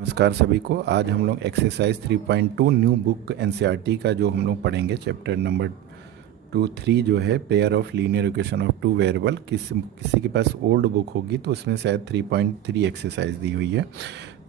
नमस्कार सभी को। आज हम लोग एक्सरसाइज 3.2 न्यू बुक एनसीईआरटी का जो हम लोग पढ़ेंगे चैप्टर नंबर 2-3 जो है pair of linear equation of two variable. किसी के पास ओल्ड बुक होगी तो उसमें शायद 3.3 एक्सरसाइज दी हुई है।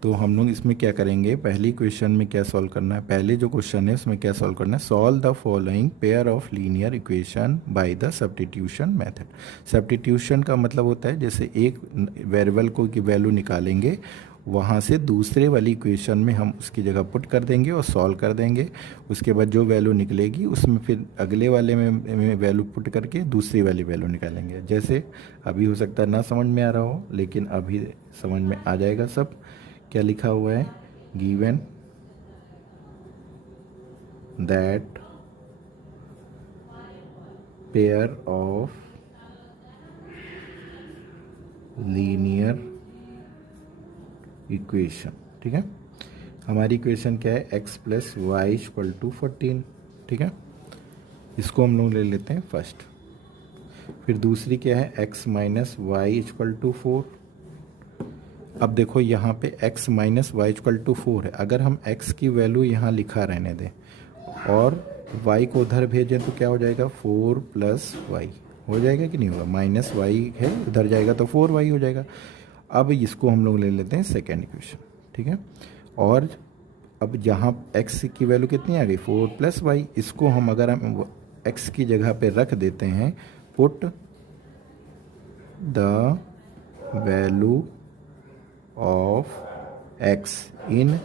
तो हम लोग इसमें क्या करेंगे, पहली क्वेश्चन में क्या सॉल्व करना है, पहले जो क्वेश्चन है उसमें क्या सॉल्व करना है, solve the following pair of linear equation by the substitution method. Substitution का मतलब होता है जैसे एक वेरिएबल को की वैल्यू निकालेंगे, वहाँ से दूसरे वाली इक्वेशन में हम उसकी जगह पुट कर देंगे और सॉल्व कर देंगे। उसके बाद जो वैल्यू निकलेगी उसमें फिर अगले वाले में वैल्यू पुट करके दूसरी वाली वैल्यू निकालेंगे। जैसे अभी हो सकता है ना समझ में आ रहा हो, लेकिन अभी समझ में आ जाएगा सब। क्या लिखा हुआ है, given that pair of linear equation. ठीक है, हमारी इक्वेशन क्या है, x plus y equal to 14। ठीक है, इसको हम लोग ले लेते हैं फर्स्ट। फिर दूसरी क्या है, x minus y equal to 4। अब देखो यहाँ पे x minus y equal to 4 है। अगर हम x की वैल्यू यहाँ लिखा रहने दें और y को उधर भेजें तो क्या हो जाएगा, 4 प्लस वाई हो जाएगा कि नहीं होगा। माइनस वाई है, उधर जाएगा तो 4y हो जाएगा। अब इसको हम लोग ले लेते हैं सेकेंड इक्वेशन। ठीक है, और अब यहाँ x की वैल्यू कितनी आ गई, 4 प्लस वाई। इसको हम अगर हम x की जगह पे रख देते हैं, put the value of x in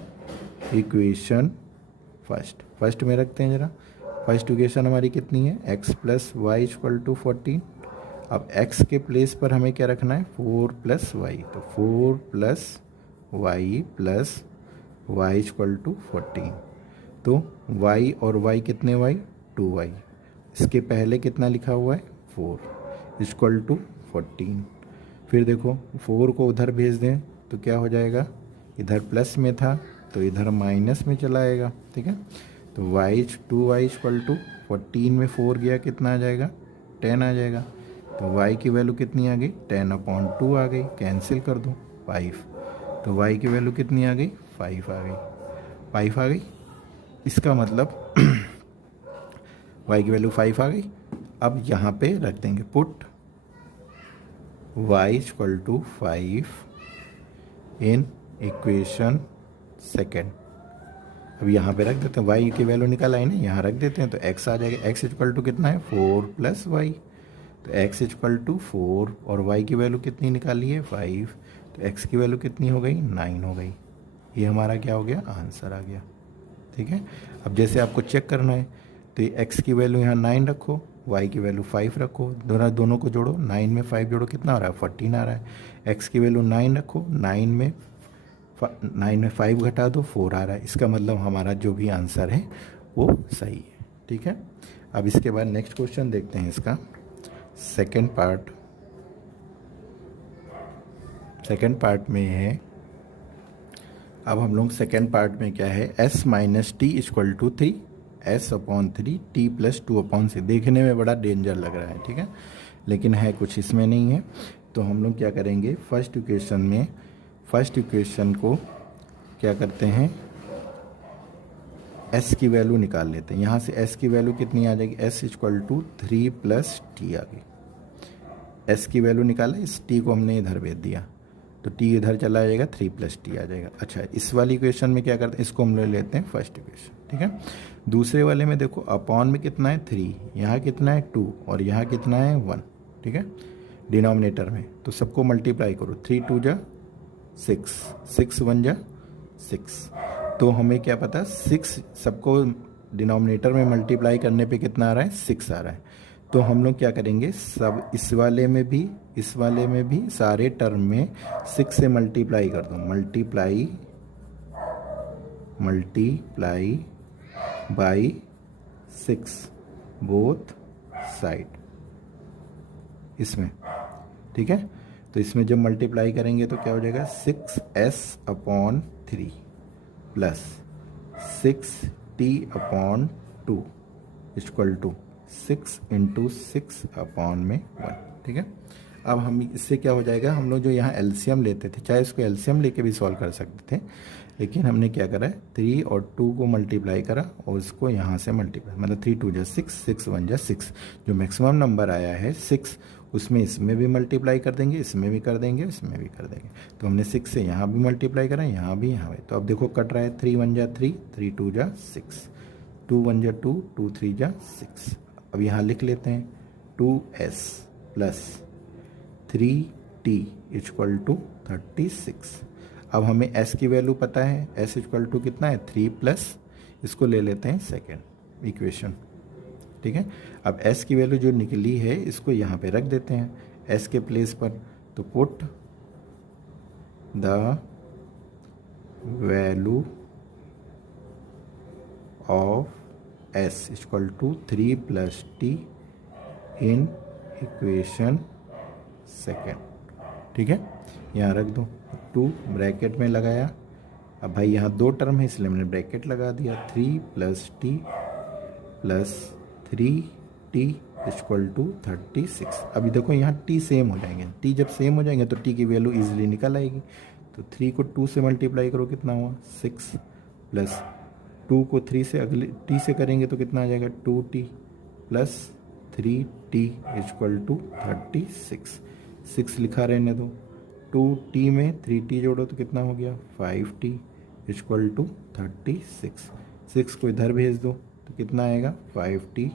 equation first में रखते हैं जरा। फर्स्ट इक्वेशन हमारी कितनी है, x plus y equal to 14। अब x के प्लेस पर हमें क्या रखना है, 4 प्लस वाई। तो 4 प्लस वाई इक्वल टू 14। तो y और y कितने, y 2y। इसके पहले कितना लिखा हुआ है, 4 इक्वल टू 14। फिर देखो 4 को उधर भेज दें तो क्या हो जाएगा, इधर प्लस में था तो इधर माइनस में चला आएगा। ठीक है, तो 2y इक्वल टू 14 में 4 गया, कितना आ जाएगा, 10 आ जाएगा। तो y की वैल्यू कितनी आ गई, 10/2 आ गई। कैंसिल कर दो, 5। तो y की वैल्यू कितनी आ गई, 5 आ गई। 5 आ गई, इसका मतलब y की वैल्यू 5 आ गई। अब यहाँ पे रख देंगे put y equal to 5 in equation second. अब यहाँ पे रख देते हैं, y की वैल्यू निकाला है ना, यहाँ रख देते हैं तो x आ जाएगा। x इक्वल टू कितना है, 4 प्लस वाई। तो x इक्वल टू 4 और y की वैल्यू कितनी निकाली है, 5। तो x की वैल्यू कितनी हो गई, 9 हो गई। ये हमारा क्या हो गया, आंसर आ गया। ठीक है, अब जैसे आपको चेक करना है तो ये x की वैल्यू यहाँ 9 रखो, y की वैल्यू 5 रखो, दोनों को जोड़ो, 9 में 5 जोड़ो, कितना आ रहा है, 14 आ रहा है। x की वैल्यू 9 रखो, 9 में 5 घटा दो, 4 आ रहा है। इसका मतलब हमारा जो भी आंसर है वो सही है। ठीक है, अब इसके बाद नेक्स्ट क्वेश्चन देखते हैं। इसका सेकेंड पार्ट में है। अब हम लोग सेकेंड पार्ट में क्या है, s minus t equal to 3, s/3 t plus 2/6। देखने में बड़ा डेंजर लग रहा है, ठीक है, लेकिन है कुछ इसमें नहीं है। तो हम लोग क्या करेंगे, फर्स्ट इक्वेशन को क्या करते हैं, s की वैल्यू निकाल लेते हैं। यहाँ से s की वैल्यू कितनी आ जाएगी, s equal to 3 plus T आ गई। s की वैल्यू निकाला, इस t को हमने इधर भेज दिया तो t इधर चला जाएगा, 3 प्लस टी आ जाएगा। अच्छा, इस वाली इक्वेशन में क्या करते हैं, इसको हम ले लेते हैं फर्स्ट इक्वेशन। ठीक है, दूसरे वाले में देखो अपॉन में कितना है, 3, यहाँ कितना है 2 और यहाँ कितना है 1। ठीक है, डिनोमिनेटर में तो सबको मल्टीप्लाई करो, 3 2 जा 6, 6 1 जा 6। तो हमें क्या पता, 6 सबको डिनोमिनेटर में मल्टीप्लाई करने पे कितना आ रहा है, 6 आ रहा है। तो हम लोग क्या करेंगे, सब इस वाले में भी सारे टर्म में 6 से मल्टीप्लाई कर दो। मल्टीप्लाई बाई 6 बोथ साइड इसमें। ठीक है, तो इसमें जब मल्टीप्लाई करेंगे तो क्या हो जाएगा, 6s/3 plus 6t/2 equal to 6 × 6/1। ठीक है, अब हम इससे क्या हो जाएगा, हम लोग जो यहाँ एलसीएम लेते थे, चाहे इसको एलसीएम लेके भी सॉल्व कर सकते थे, लेकिन हमने क्या करा है 3 और 2 को मल्टीप्लाई करा और इसको यहाँ से मल्टीप्लाई, मतलब 3 2 जा 6, 6 1 जा 6, जो मैक्सिमम नंबर आया है 6, उसमें इसमें भी मल्टीप्लाई कर देंगे, इसमें भी कर देंगे, इसमें भी कर देंगे। तो हमने 6 से यहाँ भी मल्टीप्लाई करा, यहाँ भी, यहाँ भी। तो अब देखो कट रहा है, 3 1 जा 3, 3 2 जा 6, 2 1 जा 2, 2 3 जा 6। अब यहाँ लिख लेते हैं 2s plus 3t equal to 36। अब हमें s की वैल्यू पता है, s इक्वल टू कितना है 3 प्लस, इसको ले लेते हैं सेकेंड इक्वेशन, ठीक है। अब s की वैल्यू जो निकली है इसको यहाँ पे रख देते हैं s के प्लेस पर, तो put the value of s equal to 3 plus t in equation second, ठीक है। यहाँ रख दो, 2 ब्रैकेट में लगाया। अब भाई यहाँ 2 टर्म है इसलिए मैंने ब्रैकेट लगा दिया, 3 plus t plus 3t equal to 36। अभी देखो यहाँ t सेम हो जाएंगे, t जब सेम हो जाएंगे तो t की वैल्यू इजीली निकल आएगी। तो 3 को 2 से मल्टीप्लाई करो, कितना हुआ 6, प्लस 2 को 3 से अगले t से करेंगे तो कितना आ जाएगा 2t plus 3t equal to 36। 6 लिखा रहने दो, 2t में 3t जोड़ो तो कितना हो गया 5t इक्वल टू 36। 6 को इधर भेज दो तो कितना आएगा 5t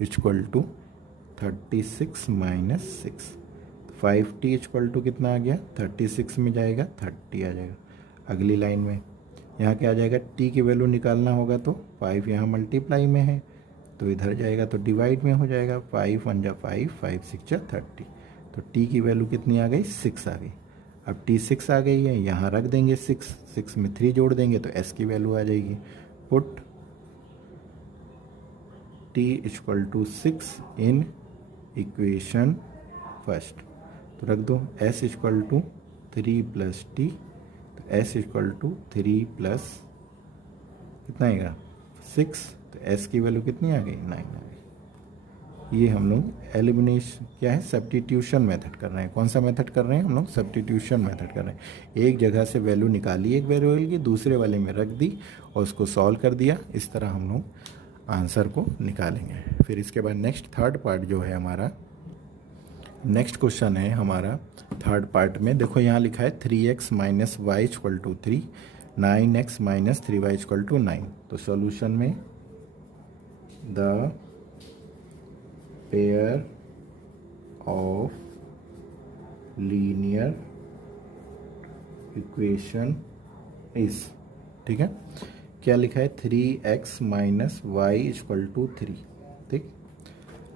equal to 36 minus 6। 5t equal to कितना आ गया 36 में जाएगा 30 आ जाएगा। अगली लाइन में यहाँ क्या आ जाएगा, t की वैल्यू निकालना होगा तो 5 यहाँ मल्टीप्लाई में है तो इधर जाएगा तो डिवाइड में हो जाएगा, 5 1 जा 5, 5 6 जा 30। तो t की वैल्यू कितनी आ गई 6 आ गई। अब t 6 आ गई है, यहाँ रख देंगे 6, 6 में 3 जोड़ देंगे तो s की वैल्यू आ जाएगी। Put t equal to 6 in equation first, तो रख दो s equal to 3 plus t, तो s इक्वल टू 3 प्लस कितना आएगा 6, तो s की वैल्यू कितनी आ गई 9 आ गई। ये हम लोग एलिमिनेशन क्या है सब्स्टिट्यूशन मेथड कर रहे हैं। कौन सा मेथड कर रहे हैं हम लोग, सब्स्टिट्यूशन मेथड कर रहे हैं। एक जगह से वैल्यू निकाली एक वेरिएबल की, दूसरे वाले में रख दी और उसको सॉल्व कर दिया। इस तरह हम लोग आंसर को निकालेंगे। फिर इसके बाद नेक्स्ट थर्ड पार्ट जो है हमारा, नेक्स्ट क्वेश्चन है हमारा थर्ड पार्ट में। देखो यहाँ लिखा है 3x minus y equal to 3, 9x minus 3y equal to 9। तो सॉल्यूशन में the pair of linear equation is, ठीक है। क्या लिखा है 3x minus y equal to 3, ठीक।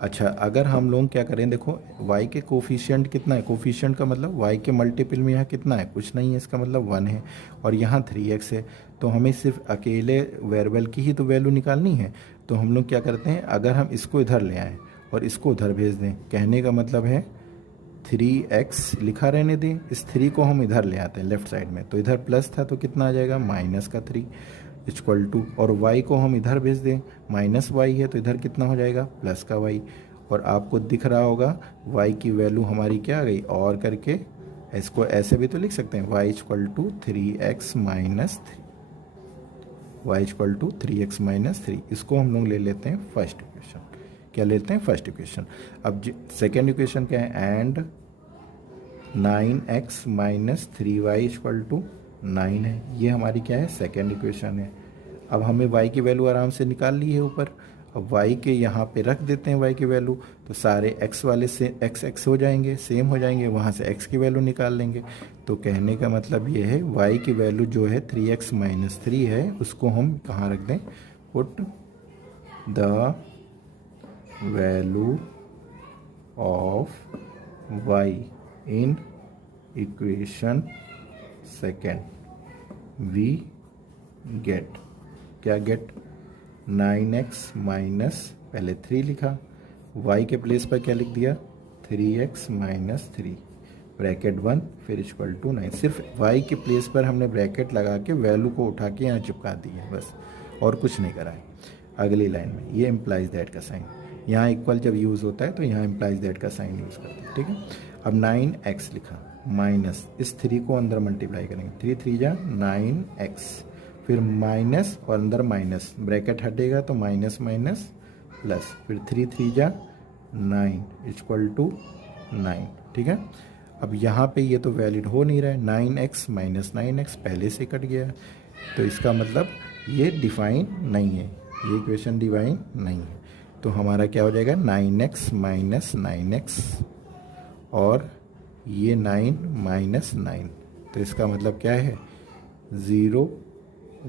अच्छा, अगर हम लोग क्या करें, देखो y के कोफिशिएंट कितना है, कोफिशिएंट का मतलब y के मल्टीपल में यहाँ कितना है, कुछ नहीं है, इसका मतलब 1 है और यहाँ 3x है। तो हमें सिर्फ अकेले वेरिएबल की ही तो वैल्यू निकालनी है। तो हम लोग क्या करते हैं, अगर हम इसको इधर ले आएँ और इसको उधर भेज दें, कहने का मतलब है 3x लिखा रहने दें, इस 3 को हम इधर ले आते हैं लेफ्ट साइड में, तो इधर प्लस था तो कितना आ जाएगा माइनस का 3 इक्वल टू, और y को हम इधर भेज दें, माइनस y है तो इधर कितना हो जाएगा प्लस का y। और आपको दिख रहा होगा y की वैल्यू हमारी क्या आ गई, और करके इसको ऐसे भी तो लिख सकते हैं y equal to 3x minus 3, y equal to 3x minus 3। इसको हम लोग ले लेते हैं फर्स्ट इक्वेशन। क्या लेते हैं फर्स्ट इक्वेशन। अब सेकेंड इक्वेशन क्या है, and 9x minus 3y equal to 9 है। ये हमारी क्या है सेकेंड इक्वेशन है। अब हमें y की वैल्यू आराम से निकाल ली है ऊपर। अब y के यहाँ पे रख देते हैं y की वैल्यू, तो सारे x वाले से x हो जाएंगे, सेम हो जाएंगे, वहाँ से x की वैल्यू निकाल लेंगे। तो कहने का मतलब ये है y की वैल्यू जो है 3x माइनस 3 है, उसको हम कहाँ रख दें, put the value of y in equation second, we get, क्या गेट 9x माइनस पहले 3 लिखा, y के प्लेस पर क्या लिख दिया 3x माइनस 3 ब्रैकेट 1 फिर इक्वल टू 9। सिर्फ y के प्लेस पर हमने ब्रैकेट लगा के वैल्यू को उठा के यहाँ चिपका दी है बस, और कुछ नहीं करा है। अगली लाइन में ये इम्प्लाइज दैट का साइन, यहाँ इक्वल जब यूज़ होता है तो यहाँ इम्प्लाइज दैट का साइन यूज़ करते हैं, ठीक है। अब 9x लिखा माइनस इस 3 को अंदर मल्टीप्लाई करेंगे, 3 3 जा 9x, फिर माइनस और अंदर माइनस, ब्रैकेट हटेगा तो माइनस माइनस प्लस, फिर 3 3 जा 9 इक्वल टू 9। ठीक है, अब यहाँ पे ये तो वैलिड हो नहीं रहा है, 9x माइनस 9x पहले से कट गया, तो इसका मतलब ये डिफाइन नहीं है, ये इक्वेशन डिफाइन नहीं है। तो हमारा क्या हो जाएगा 9x माइनस 9x और ये 9 माइनस 9, तो इसका मतलब क्या है 0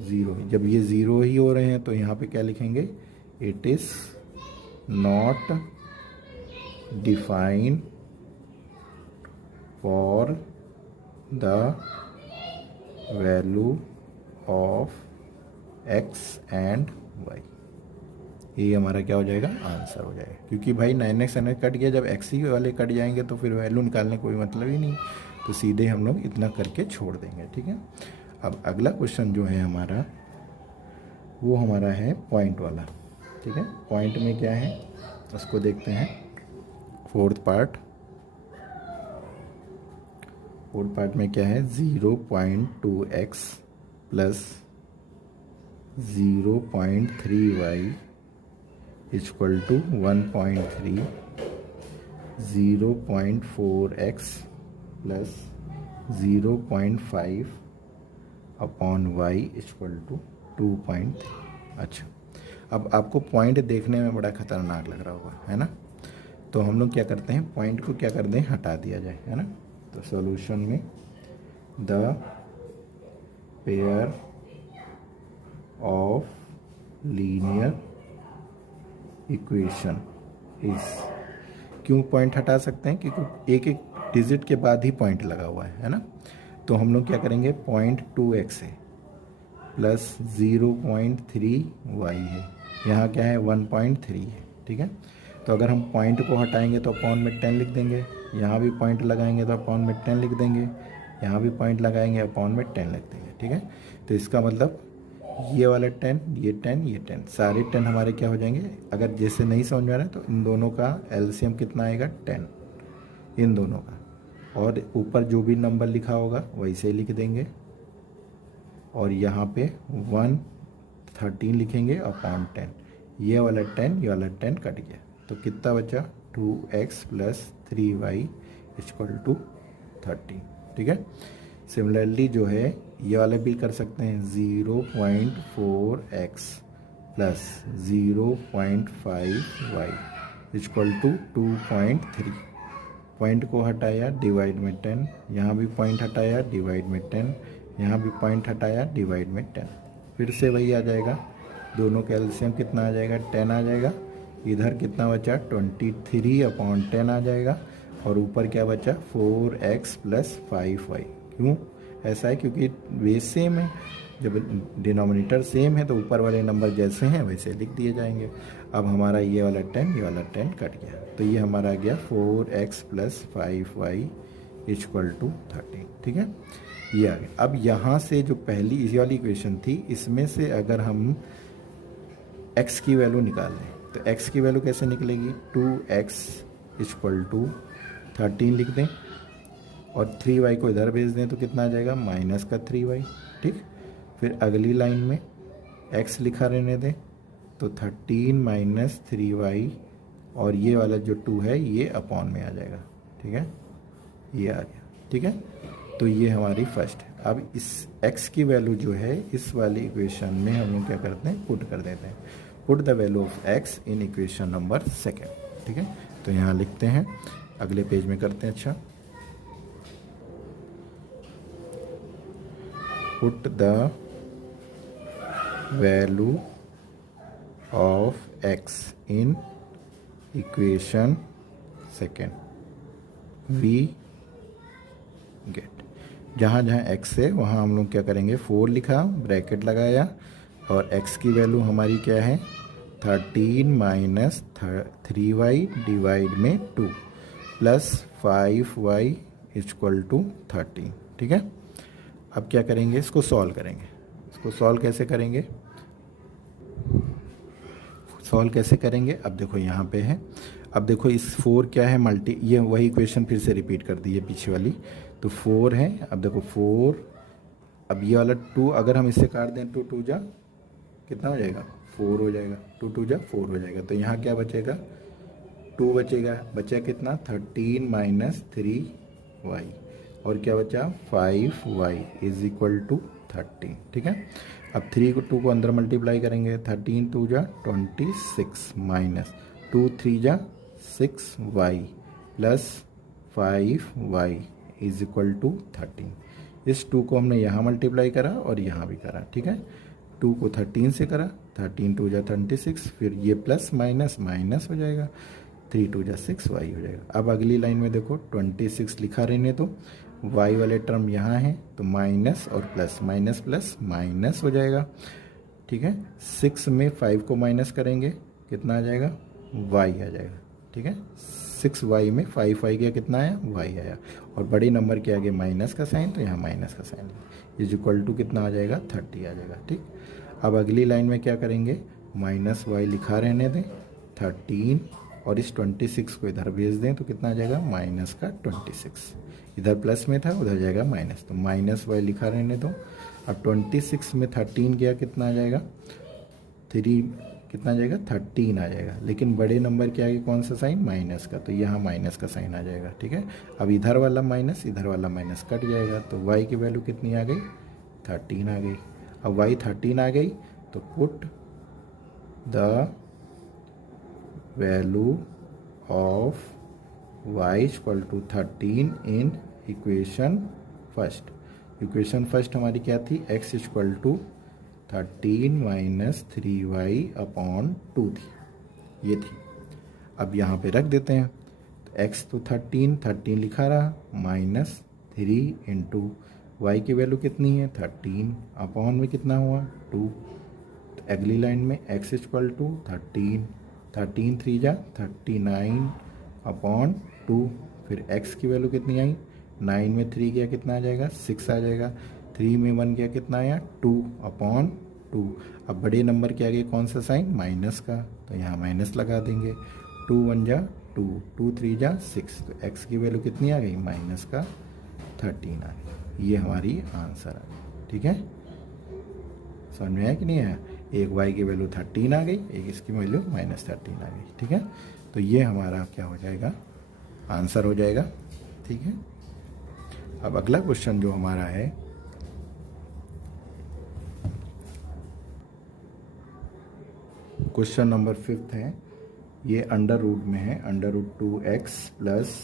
0। जब ये 0 ही हो रहे हैं तो यहाँ पे क्या लिखेंगे, it is not define for the value of x and y। ये हमारा क्या हो जाएगा, आंसर हो जाएगा, क्योंकि भाई 9x 9x कट गया, जब x ही वाले कट जाएंगे तो फिर वैल्यू निकालने कोई मतलब ही नहीं, तो सीधे हम लोग इतना करके छोड़ देंगे। ठीक है, अब अगला क्वेश्चन जो है हमारा वो हमारा है पॉइंट वाला। ठीक है, पॉइंट में क्या है उसको देखते हैं। फोर्थ पार्ट में क्या है 0.2x plus 0.3y equal to 1.3, 0.4x plus 0.5 upon y equal to 2.3। अच्छा, अब आपको पॉइंट देखने में बड़ा खतरनाक लग रहा होगा, है ना, तो हम लोग क्या करते हैं, पॉइंट को क्या कर दें, हटा दिया जाए, है ना। तो सॉल्यूशन में the pair of linear equation इस, क्यों पॉइंट हटा सकते हैं, क्योंकि एक एक डिजिट के बाद ही पॉइंट लगा हुआ है ना। तो हम लोग क्या करेंगे, 0.2x है प्लस 0.3y है, यहाँ क्या है 1.3 है। ठीक है, तो अगर हम पॉइंट को हटाएंगे तो अपॉन में 10 लिख देंगे, यहाँ भी पॉइंट लगाएंगे तो अपॉन में 10 लिख देंगे, यहाँ भी पॉइंट लगाएंगे अपॉन में 10 लिख देंगे। ठीक है, तो इसका मतलब ये वाला 10, ये 10, ये 10, सारे 10 हमारे क्या हो जाएंगे। अगर जैसे नहीं समझ में आ रहा है तो इन दोनों का एलसीएम कितना आएगा 10, इन दोनों का, और ऊपर जो भी नंबर लिखा होगा वैसे लिख देंगे, और यहाँ पे 113 लिखेंगे अपॉन 10, ये वाला 10 ये वाला 10 कट गया, तो कितना बचा 2x plus 3y equal to 13। ठीक है, सिमिलरली जो है ये वाले भी कर सकते हैं, 0.4x plus 0.5y equal to 2.3। Point को हटाया डिवाइड में 10, यहाँ भी पॉइंट हटाया डिवाइड में 10, यहाँ भी पॉइंट हटाया डिवाइड में 10, फिर से वही आ जाएगा, दोनों का एलसीएम कितना आ जाएगा 10 आ जाएगा, इधर कितना बचा 23 अपॉन 10 आ जाएगा, और ऊपर क्या बचा 4x प्लस 5y। क्यों ऐसा है, क्योंकि बेस सेम है, जब डिनोमिनेटर सेम है तो ऊपर वाले नंबर जैसे हैं वैसे लिख दिए जाएंगे। अब हमारा ये वाला 10 ये वाला 10 कट गया, तो ये हमारा आ गया 4x plus 5y equal to 13। ठीक है, ये आ गया। अब यहाँ से जो पहली इसी वाली इक्वेशन थी, इसमें से अगर हम x की वैल्यू निकाल लें तो x की वैल्यू कैसे निकलेगी, 2x इक्वल टू 13 लिख दें, और 3y को इधर भेज दें तो कितना आ जाएगा माइनस का 3y। ठीक, फिर अगली लाइन में x लिखा रहने दें, तो 13 माइनस 3y, और ये वाला जो 2 है ये अपॉन में आ जाएगा। ठीक है, ये आ गया। ठीक है, तो ये हमारी फर्स्ट है। अब इस x की वैल्यू जो है इस वाली इक्वेशन में हम लोग क्या करते हैं, पुट कर देते हैं, put the value of x in equation number second. ठीक है, तो यहाँ लिखते हैं, अगले पेज में करते हैं। अच्छा, put the value of x in equation second, we get, जहाँ जहाँ x है वहाँ हम लोग क्या करेंगे 4 लिखा, ब्रैकेट लगाया, और x की वैल्यू हमारी क्या है 13 माइनस 3y डिवाइड में 2 प्लस 5y इक्वल टू 13। ठीक है, अब क्या करेंगे, इसको सॉल्व करेंगे। इसको सॉल्व कैसे करेंगे, सॉल्व कैसे करेंगे, अब देखो यहाँ पे है, अब देखो इस 4 क्या है मल्टी, ये वही इक्वेशन फिर से रिपीट कर दी है पीछे वाली, तो 4 है, अब देखो 4, अब ये वाला 2 अगर हम इससे काट दें तो 2 जा कितना हो जाएगा 4 हो जाएगा, 2 2 जा 4 हो जाएगा, तो यहाँ क्या बचेगा 2 बचेगा, बचा कितना 13 माइनस 3y, और क्या बचा 5y इज इक्वल टू 13, ठीक है। अब 3 को 2 को अंदर मल्टीप्लाई करेंगे, 13 2 जा 26 माइनस 2 3 जा 6y plus 5y is equal to 13। इस 2 को हमने यहाँ मल्टीप्लाई करा और यहाँ भी करा, ठीक है। 2 को 13 से करा, 13 2 जा 26, फिर ये प्लस माइनस माइनस हो जाएगा, 3 2 जा 6y हो जाएगा। अब अगली लाइन में देखो 26 लिखा रहने तो y वाले टर्म यहाँ है तो माइनस और प्लस, माइनस प्लस माइनस हो जाएगा, ठीक है। 6 में 5 को माइनस करेंगे कितना आ जाएगा y आ जाएगा, ठीक है। 6y में 5 आ गया, कितना आया y आया, और बड़े नंबर के आगे माइनस का साइन तो यहाँ माइनस का साइन इज इक्वल टू कितना आ जाएगा 30 आ जाएगा, ठीक। अब अगली लाइन में क्या करेंगे, माइनस y लिखा रहने दें 13 और इस 26 को इधर भेज दें तो कितना आ जाएगा माइनस का 26, इधर प्लस में था उधर जाएगा माइनस, तो माइनस y लिखा रहने दो। अब 26 में 13 गया कितना आ जाएगा 3, कितना आ जाएगा 13 आ जाएगा, लेकिन बड़े नंबर के आगे कौन सा साइन माइनस का, तो यहाँ माइनस का साइन आ जाएगा, ठीक है। अब इधर वाला माइनस इधर वाला माइनस कट जाएगा, तो y की वैल्यू कितनी आ गई 13 आ गई। अब y 13 आ गई तो put the value of y equal to 13 in equation first. Equation first हमारी क्या थी, x equal to 13 minus 3y upon 2 थी, ये थी। अब यहाँ पे रख देते हैं, तो x तो 13 लिखा रहा, माइनस 3 इंटू y की वैल्यू कितनी है 13, अपॉन में कितना हुआ 2। तो अगली लाइन में x इक्वल टू 13 3 जा 39 अपॉन 2, फिर x की वैल्यू कितनी आई 9 में 3 गया कितना आ जाएगा 6 आ जाएगा, 3 में 1 गया कितना आया 2 अपॉन 2। अब बड़े नंबर के आगे कौन सा साइन माइनस का, तो यहाँ माइनस लगा देंगे, 2 1 जा 2, 2 3 जा 6, तो x की वैल्यू कितनी आ गई माइनस का 13 आ गई। ये हमारी आंसर आ गई, ठीक है। समझ में आया कि नहीं आया, एक y की वैल्यू 13 आ गई, एक इसकी वैल्यू माइनस 13 आ गई, ठीक है। तो ये हमारा क्या हो जाएगा आंसर हो जाएगा, ठीक है। अब अगला क्वेश्चन जो हमारा है, क्वेश्चन नंबर 5 है, ये अंडर रूट में है, under root 2x plus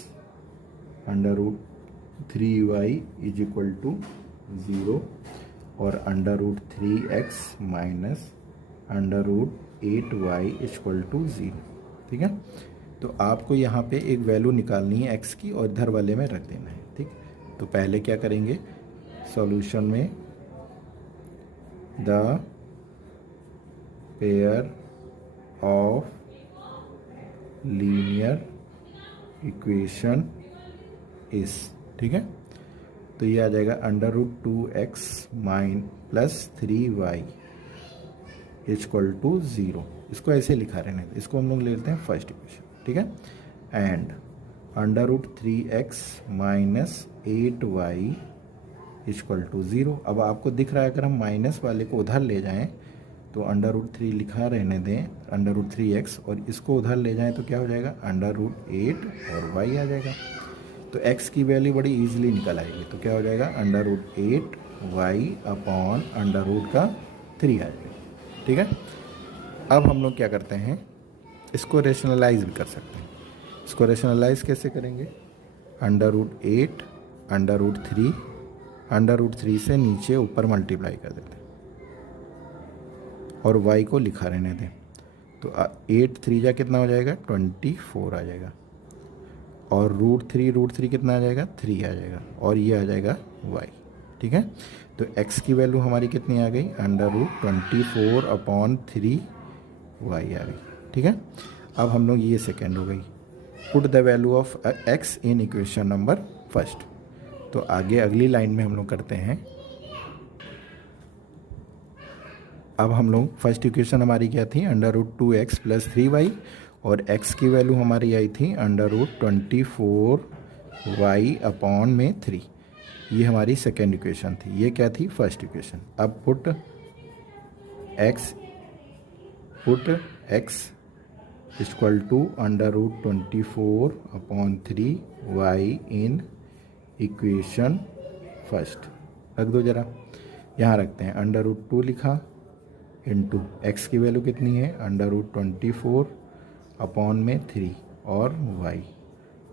under root 3y is equal to 0 और under root 3x minus under root 8y equal to 0, ठीक है। तो आपको यहाँ पे एक वैल्यू निकालनी है x की और इधर वाले में रख देना है, ठीक। तो पहले क्या करेंगे, सॉल्यूशन में the pair of linear equation is, ठीक है। तो ये आ जाएगा under root 2x mine plus 3y equal to 0, इसको ऐसे लिखा रहने, इसको हम लोग ले लेते हैं फर्स्ट इक्वेशन, ठीक है। And under root 3x minus 8y equal to 0। अब आपको दिख रहा है अगर हम माइनस वाले को उधर ले जाएं तो अंडर रूट 3 लिखा रहने दें, अंडर रूट 3x, और इसको उधर ले जाएं तो क्या हो जाएगा अंडर रूट 8 और y आ जाएगा। तो x की वैल्यू बड़ी इजीली निकल आएगी, तो क्या हो जाएगा under root 8y upon under root का 3 आ जाएगा, ठीक है। अब हम लोग क्या करते हैं, इसको रेशनलाइज भी कर सकते हैं। इसको रेशनलाइज कैसे करेंगे, under root 8 under root 3, under root 3 से नीचे ऊपर मल्टीप्लाई कर देते हैं और y को लिखा रहने दें, तो 8 3 जा कितना हो जाएगा 24 आ जाएगा, और रूट 3 कितना आ जाएगा 3 आ जाएगा, और ये आ जाएगा y, ठीक है। तो x की वैल्यू हमारी कितनी आ गई अंडर रूट 24 अपॉन 3 y आ गई, ठीक है। अब हम लोग ये सेकेंड हो गई, put the value of x in equation number first. तो आगे अगली लाइन में हम लोग करते हैं, अब हम लोग फर्स्ट इक्वेशन हमारी क्या थी, √2x + 3y, और x की वैल्यू हमारी आई थी √24y/3। ये हमारी सेकेंड इक्वेशन थी, ये क्या थी, फर्स्ट इक्वेशन। अब put x equal to √24/3y in equation first रख दो जरा, यहाँ रखते हैं। √2 लिखा इंटू एक्स की वैल्यू कितनी है, √24/3 और y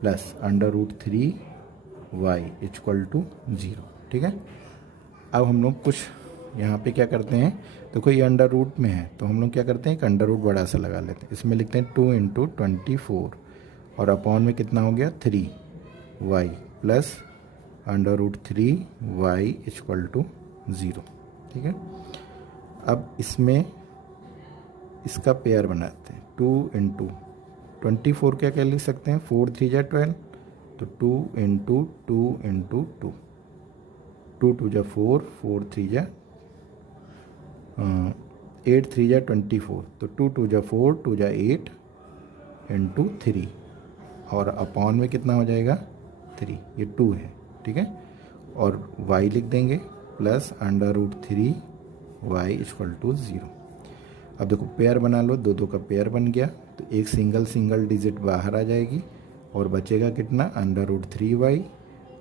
plus √3y equal to 0। ठीक है, अब हम लोग कुछ यहाँ पे क्या करते हैं, देखो ये अंडर रूट में है तो हम लोग क्या करते हैं, एक अंडर रूट बड़ा सा लगा लेते हैं। इसमें लिखते हैं 2 × 24 और अपॉन में कितना हो गया 3y plus √3y equal to 0। ठीक है, अब इसमें इसका पेयर बनाते हैं। 2 × 24 क्या लिख सकते हैं, 4 3 जा 12, तो 2 × 2 × 2, 2 2 जा 4, 4 3 जा 8 3 जा 24, तो 2 2 जा 4, 2 जा 8 × 3 और अपॉन में कितना हो जाएगा 3, ये 2 है। ठीक है, और y लिख देंगे प्लस √3y इक्वल टू 0। अब देखो पेयर बना लो, दो दो का पेयर बन गया तो एक सिंगल डिजिट बाहर आ जाएगी और बचेगा कितना, √3y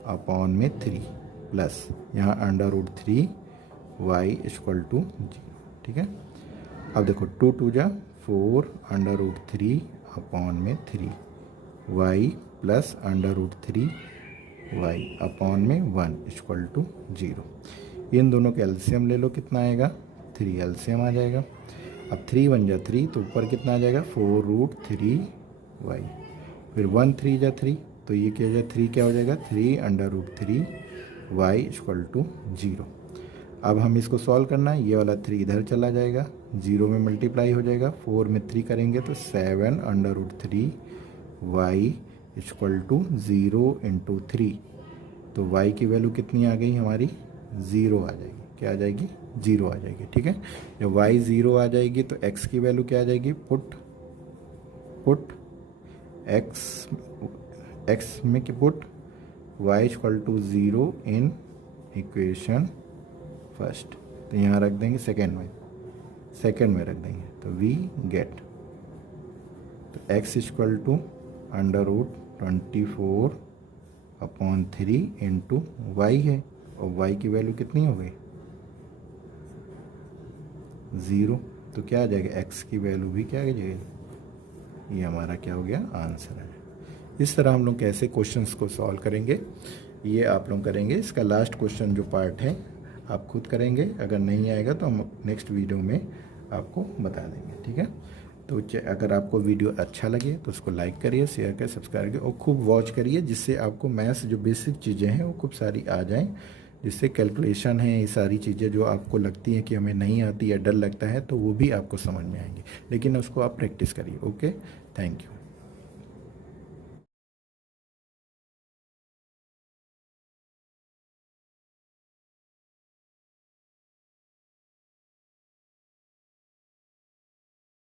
अपॉन में 3 प्लस यहाँ √3y इक्वल टू 0। ठीक है, अब देखो 2 2 जा 4 √3 अपॉन में 3y प्लस √3y अपॉन में 1 इक्वल टू 0। इन दोनों के एलसीएम ले लो, कितना आएगा 3, एलसीएम आ जाएगा। अब 3 1 जा 3 तो ऊपर कितना आ जाएगा 4√3y, फिर 1 3 जा 3 तो ये क्या हो जाएगा 3 क्या हो जाएगा 3 √3y इक्वल टू 0। अब हम इसको सॉल्व करना है, ये वाला 3 इधर चला जाएगा, 0 में मल्टीप्लाई हो जाएगा, 4 में 3 करेंगे तो 7 √3y इक्वल टू 0 × 3, तो y की वैल्यू कितनी आ गई हमारी 0 आ जाएगी। क्या आ जाएगी 0 आ जाएगी। ठीक है, जब y 0 आ जाएगी तो x की वैल्यू क्या आ जाएगी, पुट x में कि put y equal to 0 in equation first, तो यहाँ रख देंगे सेकेंड में रख देंगे, तो वी गेट, तो x equal to √24/3 into y है और y की वैल्यू कितनी हो गई 0, तो क्या आ जाएगा x की वैल्यू भी क्या आ जाएगी, ये हमारा क्या हो गया आंसर है। इस तरह हम लोग कैसे क्वेश्चंस को सॉल्व करेंगे ये आप लोग करेंगे। इसका लास्ट क्वेश्चन जो पार्ट है आप खुद करेंगे, अगर नहीं आएगा तो हम नेक्स्ट वीडियो में आपको बता देंगे। ठीक है, तो अगर आपको वीडियो अच्छा लगे तो उसको लाइक करिए, शेयर करिए, सब्सक्राइब करिए और खूब वॉच करिए, जिससे आपको मैथ्स जो बेसिक चीज़ें हैं वो खूब सारी आ जाएं, जिससे कैलकुलेशन है, ये सारी चीज़ें जो आपको लगती हैं कि हमें नहीं आती या डर लगता है तो वो भी आपको समझ में आएंगी, लेकिन उसको आप प्रैक्टिस करिए। Okay, thank you.